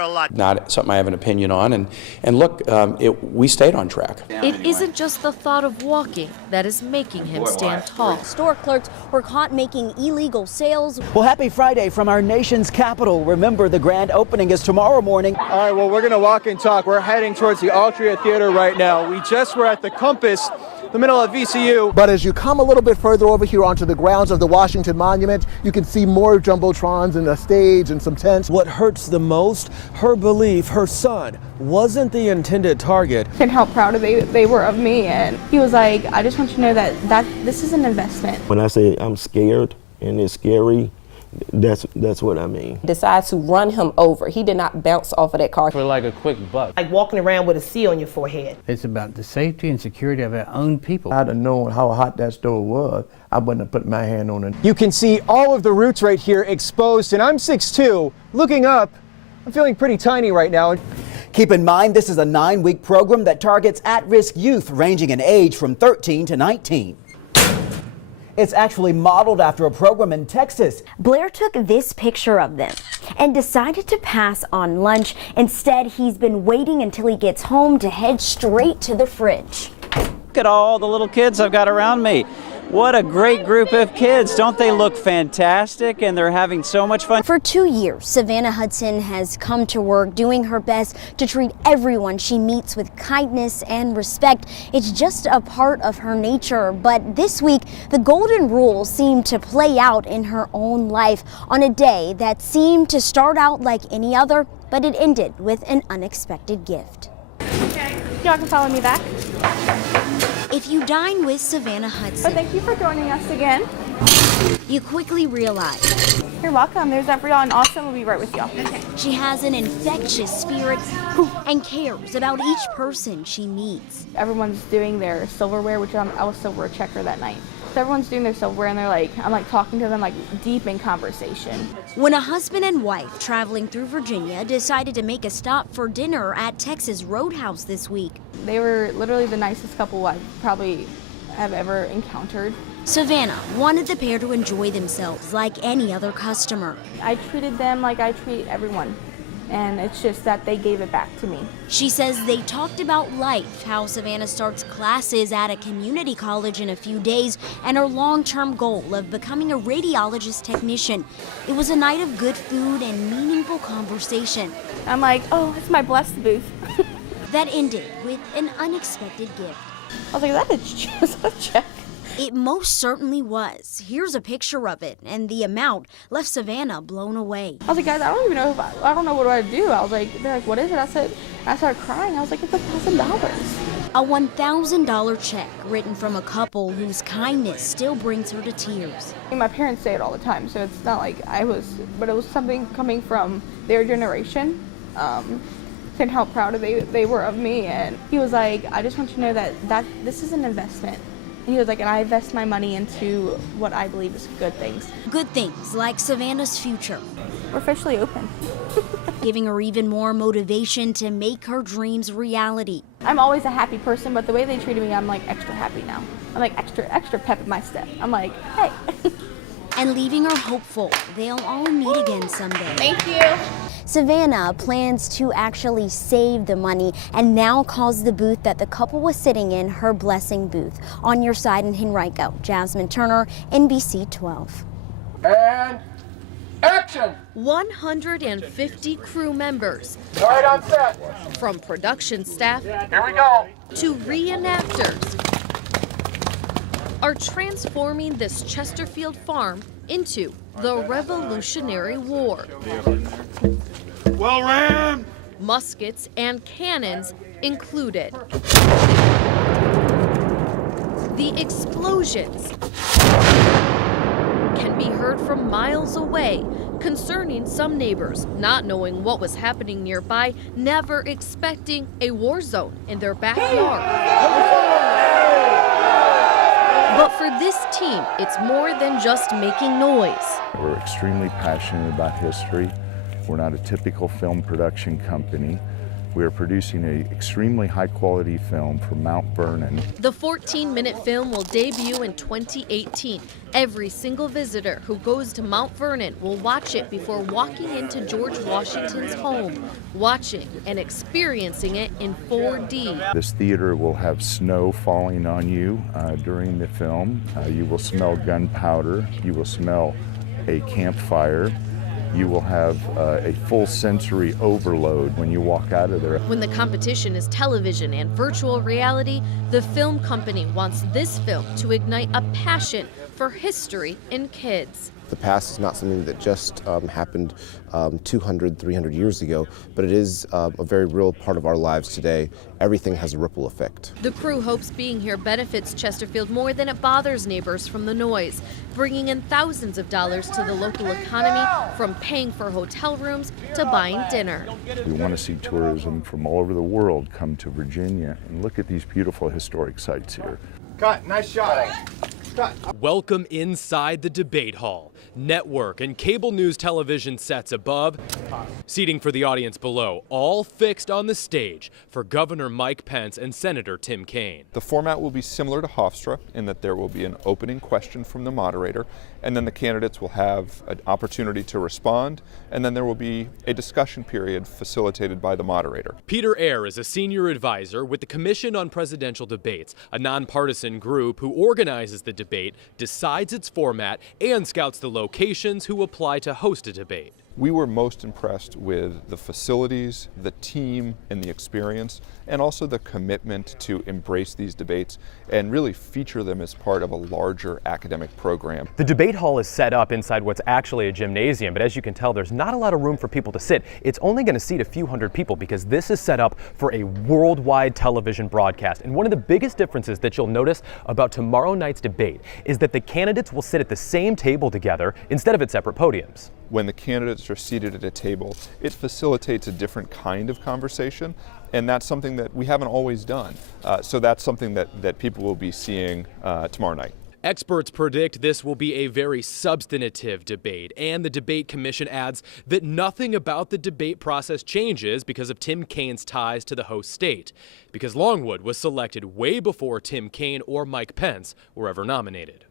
a lot. Not something I have an opinion on, and look, we stayed on track. It isn't just the thought of walking that is making him stand tall. Store clerks were caught making illegal sales. Well, happy Friday from our nation's capital. Remember, the grand opening is tomorrow morning. All right, well, we're going to walk and talk. We're heading towards the Altria Theater right now. We just were at the Compass, the middle of VCU. But as you come a little bit further over here onto the grounds of the Washington Monument, you can see more jumbotrons and a stage and some tents. What hurts the most, her belief her son wasn't the intended target. And how proud they were of me. And he was like, I just want you to know that this is an investment. When I say I'm scared and it's scary, that's what I mean. Decides to run him over. He did not bounce off of that car. For like a quick buck. Like walking around with a C on your forehead. It's about the safety and security of our own people. I'd have known how hot that stove was, I wouldn't have put my hand on it. You can see all of the roots right here exposed, and I'm 6'2". Looking up, I'm feeling pretty tiny right now. Keep in mind, this is a 9-week program that targets at-risk youth ranging in age from 13 to 19. It's actually modeled after a program in Texas. Blair took this picture of them and decided to pass on lunch. Instead, he's been waiting until he gets home to head straight to the fridge. Look at all the little kids I've got around me. What a great group of kids. Don't they look fantastic? And they're having so much fun. For 2 years, Savannah Hudson has come to work doing her best to treat everyone she meets with kindness and respect. It's just a part of her nature. But this week, the golden rule seemed to play out in her own life on a day that seemed to start out like any other, but it ended with an unexpected gift. Okay, y'all can follow me back. If you dine with Savannah Hudson, thank you for joining us again. You quickly realize you're welcome. There's that for y'all, and Austin will be right with y'all. Okay. She has an infectious spirit and cares about each person she meets. Everyone's doing their silverware, which I was silver checker that night. So everyone's doing their silverware, and I'm like talking to them like deep in conversation. When a husband and wife traveling through Virginia decided to make a stop for dinner at Texas Roadhouse this week. They were literally the nicest couple I probably have ever encountered. Savannah wanted the pair to enjoy themselves like any other customer. I treated them like I treat everyone, and it's just that they gave it back to me. She says they talked about life, how Savannah starts classes at a community college in a few days, and her long-term goal of becoming a radiologist technician. It was a night of good food and meaningful conversation. I'm like, oh, it's my blessed booth. That ended with an unexpected gift. I was like, is that a check? It most certainly was. Here's a picture of it, and the amount left Savannah blown away. I was like, guys, I don't even know I don't know what do I do. I was like, they're like, what is it? I started crying. I was like, it's $1,000. A $1,000 check written from a couple whose kindness still brings her to tears. My parents say it all the time, so it's not like but it was something coming from their generation. And how proud they were of me. And he was like, I just want you to know that this is an investment. And he was like, and I invest my money into what I believe is good things. Good things like Savannah's future. We're officially open. Giving her even more motivation to make her dreams reality. I'm always a happy person, but the way they treated me, I'm like extra happy now. I'm like extra pep in my step. I'm like, hey. And leaving her hopeful they'll all meet again someday. Thank you. Savannah plans to actually save the money and now calls the booth that the couple was sitting in her blessing booth. On your side in Henrico, Jasmine Turner, NBC 12. And action! 150 crew members. All right, on set. From production staff Here we go. to reenactors are transforming this Chesterfield farm into the Revolutionary War. Well ran! Muskets and cannons included. The explosions can be heard from miles away, concerning some neighbors not knowing what was happening nearby, never expecting a war zone in their backyard. But for this team, it's more than just making noise. We're extremely passionate about history. We're not a typical film production company. We are producing an extremely high-quality film for Mount Vernon. The 14-minute film will debut in 2018. Every single visitor who goes to Mount Vernon will watch it before walking into George Washington's home, watching and experiencing it in 4D. This theater will have snow falling on you during the film. You will smell gunpowder. You will smell a campfire. You will have a full sensory overload when you walk out of there. When the competition is television and virtual reality, the film company wants this film to ignite a passion for history in kids. The past is not something that just happened 200, 300 years ago, but it is a very real part of our lives today. Everything has a ripple effect. The crew hopes being here benefits Chesterfield more than it bothers neighbors from the noise, bringing in thousands of dollars to the local economy, from paying for hotel rooms to buying dinner. We want to see tourism from all over the world come to Virginia and look at these beautiful historic sites here. Cut. Nice shot. Welcome inside the debate hall. Network and cable news television sets above, seating for the audience below, all fixed on the stage for Governor Mike Pence and Senator Tim Kaine. The format will be similar to Hofstra in that there will be an opening question from the moderator, and then the candidates will have an opportunity to respond, and then there will be a discussion period facilitated by the moderator. Peter Eyre is a senior advisor with the Commission on Presidential Debates, a nonpartisan group who organizes the debate, decides its format, and scouts the locations who apply to host a debate. We were most impressed with the facilities, the team, and the experience, and also the commitment to embrace these debates and really feature them as part of a larger academic program. The debate hall is set up inside what's actually a gymnasium, but as you can tell, there's not a lot of room for people to sit. It's only going to seat a few hundred people because this is set up for a worldwide television broadcast. And one of the biggest differences that you'll notice about tomorrow night's debate is that the candidates will sit at the same table together instead of at separate podiums. When the candidates are seated at a table, it facilitates a different kind of conversation, and that's something that we haven't always done. So that's something that people will be seeing tomorrow night. Experts predict this will be a very substantive debate, and the Debate Commission adds that nothing about the debate process changes because of Tim Kaine's ties to the host state, because Longwood was selected way before Tim Kaine or Mike Pence were ever nominated.